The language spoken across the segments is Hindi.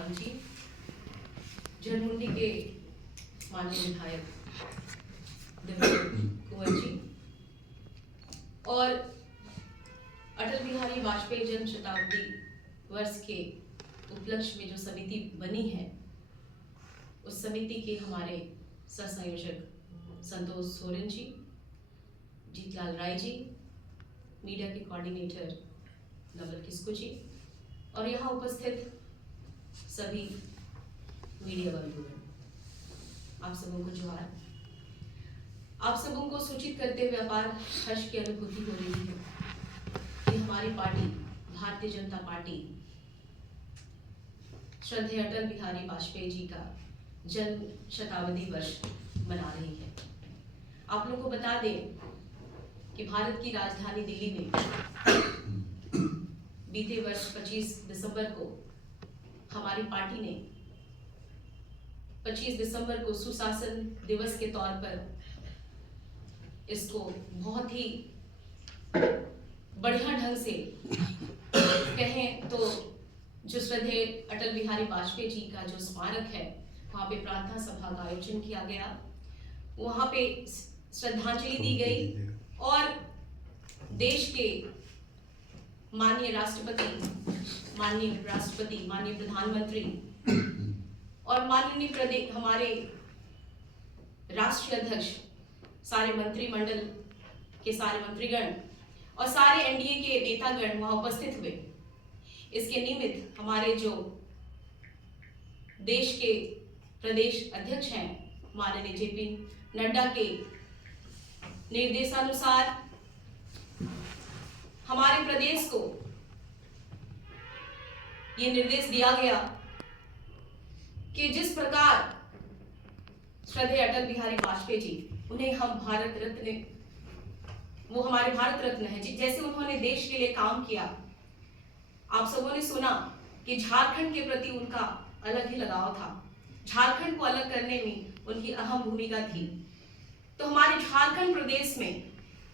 प्रधान जी, झरमुंडी के माननीय विधायक कुंवर जी और अटल बिहारी वाजपेयी जन्म शताब्दी वर्ष के उपलक्ष्य में जो समिति बनी है, उस समिति के हमारे सह संयोजक संतोष सोरेन जी, जीतलाल राय जी, मीडिया के कोऑर्डिनेटर नवल किस्कू जी और यहाँ उपस्थित सभी मीडिया बंधुगण, आप सबों को जोहार। आप सबों को सूचित करते हुए अपार हर्ष की अनुभूति हो रही है कि हमारी पार्टी भारतीय जनता पार्टी श्रद्धेय अटल बिहारी वाजपेयी जी का जन्म शताब्दी वर्ष मना रही है। आप लोगों को बता दें कि भारत की राजधानी दिल्ली में बीते वर्ष 25 दिसंबर को हमारी पार्टी ने 25 दिसंबर को सुशासन दिवस के तौर पर इसको बहुत ही बढ़िया ढंग से कहें तो जो श्रद्धेय अटल बिहारी वाजपेयी जी का जो स्मारक है, वहाँ पे प्रार्थना सभा का आयोजन किया गया, वहाँ पे श्रद्धांजलि दी गई और देश के माननीय राष्ट्रपति, माननीय प्रधानमंत्री और माननीय हमारे राष्ट्रीय अध्यक्ष, सारे मंत्रिमंडल के सारे मंत्रीगण और सारे एनडीए के नेतागण वहां उपस्थित हुए। इसके निमित्त हमारे जो देश के प्रदेश अध्यक्ष हैं, माननीय जेपी नड्डा के निर्देशानुसार हमारे प्रदेश को ये निर्देश दिया गया कि जिस प्रकार श्रद्धेय अटल बिहारी वाजपेयी जी, उन्हें हम भारत रत्न, वो हमारे भारत रत्न है जी, जैसे उन्होंने देश के लिए काम किया। आप सबों ने सुना कि झारखंड के प्रति उनका अलग ही लगाव था, झारखंड को अलग करने में उनकी अहम भूमिका थी। तो हमारे झारखंड प्रदेश में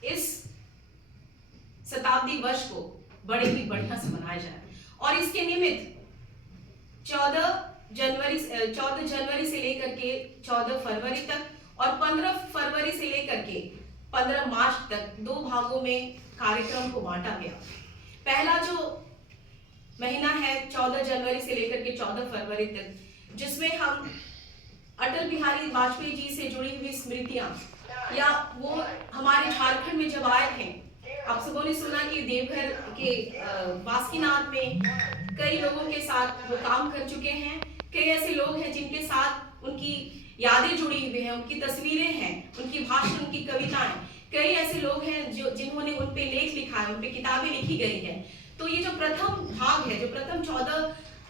इस शताब्दी वर्ष को बड़े ही बढ़िया से मनाया जाए और इसके निमित्त 14 जनवरी से लेकर के 14 फरवरी तक और 15 फरवरी से लेकर के 15 मार्च तक 2 भागों में कार्यक्रम को बांटा गया। पहला जो महीना है 14 जनवरी से लेकर के 14 फरवरी तक, जिसमें हम अटल बिहारी वाजपेयी जी से जुड़ी हुई स्मृतियां या वो हमारे झारखंड में जब आए थे, आप सबों ने सुना कि देवघर के बासुकीनाथ में कई लोगों के साथ वो काम कर चुके हैं। कई ऐसे लोग हैं जिनके साथ उनकी यादें जुड़ी हुई हैं, उनकी तस्वीरें हैं, उनकी भाषण, उनकी कविताएं। कई ऐसे लोग हैं जिन्होंने उन पे लेख लिखा है, उन पे किताबें लिखी गई है। तो ये जो प्रथम भाग है, जो प्रथम 14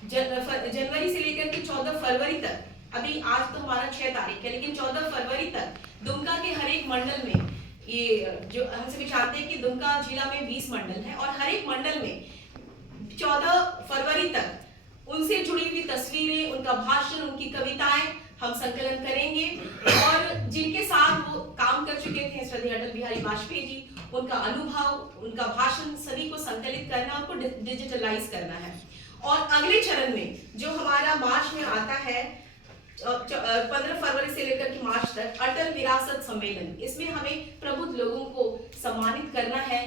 जनवरी से लेकर के 14 फरवरी तक, अभी आज तो हमारा 6 तारीख है, लेकिन 14 फरवरी तक दुमका के हर एक मंडल में, ये जो हम सभी जानते हैं कि दुमका जिला में 20 मंडल है और हर एक मंडल में 14 फरवरी तक उनसे जुड़ी हुई तस्वीरें, उनका भाषण, उनकी कविताएं हम संकलन करेंगे और जिनके साथ वो काम कर चुके थे श्रद्धेय अटल बिहारी वाजपेयी जी, उनका अनुभव, उनका भाषण सभी को संकलित करना, उनको डिजिटलाइज करना है। और अगले चरण में जो हमारा मार्च में आता है 15 फरवरी से लेकर के मार्च तक, अटल विरासत सम्मेलन, इसमें हमें प्रबुद्ध लोगों को सम्मानित करना है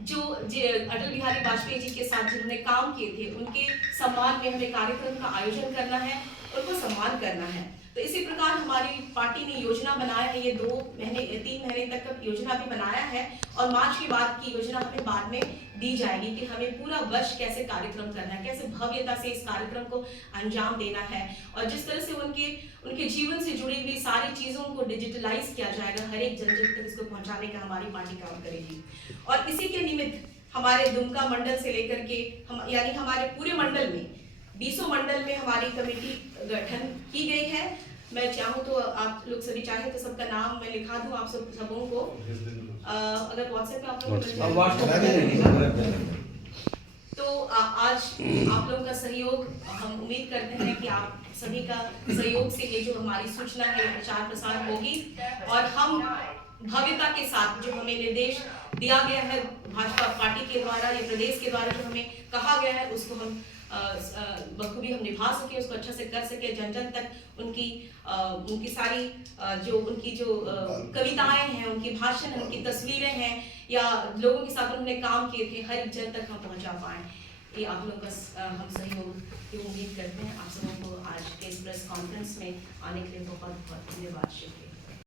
जो अटल बिहारी वाजपेयी जी के साथ जिन्होंने काम किए थे, उनके सम्मान में हमें कार्यक्रम का आयोजन करना है, उनको सम्मान करना है। तो इसी प्रकार हमारी पार्टी ने योजना बनाया है, ये 3 महीने तक का योजना भी बनाया है और मार्च के बाद की योजना हमें बाद में दी जाएगी कि हमें पूरा वर्ष कैसे कार्यक्रम करना है, कैसे भव्यता से इस कार्यक्रम को अंजाम देना है और जिस तरह से उनके जीवन से जुड़ी हुई सारी चीजों को डिजिटलाइज किया जाएगा, हर एक जन तक इसको पहुंचाने का हमारी पार्टी काम करेगी। और इसी के निमित्त हमारे दुमका मंडल से लेकर के यानी हमारे पूरे मंडल में 20 मंडल में हमारी कमेटी गठन की गई है। मैं चाहूँ तो आप लोग सभी चाहे तो सबका नाम मैं लिखा दूं आप सबों को, अगर व्हाट्सएप पे आप लोग तो आज आप लोगों का सहयोग, हम उम्मीद करते हैं कि आप सभी का सहयोग से ये जो हमारी सूचना है प्रचार प्रसार होगी और हम भव्यता के साथ जो हमें निर्देश दिया गया है भाजपा पार्टी के द्वारा या प्रदेश के द्वारा जो हमें कहा गया है उसको हम बखूबी हम निभा सके, उसको अच्छा से कर सके, जन जन तक उनकी सारी जो कविताएं हैं, उनकी भाषण, उनकी तस्वीरें हैं, या लोगों के साथ उन्होंने काम किए थे, हर एक जन तक हम पहुंचा पाएं। ये आप लोगों का हम सहयोग की उम्मीद करते हैं। आप सबों को आज के इस प्रेस कॉन्फ्रेंस में आने के लिए बहुत बहुत धन्यवाद। शुक्रिया।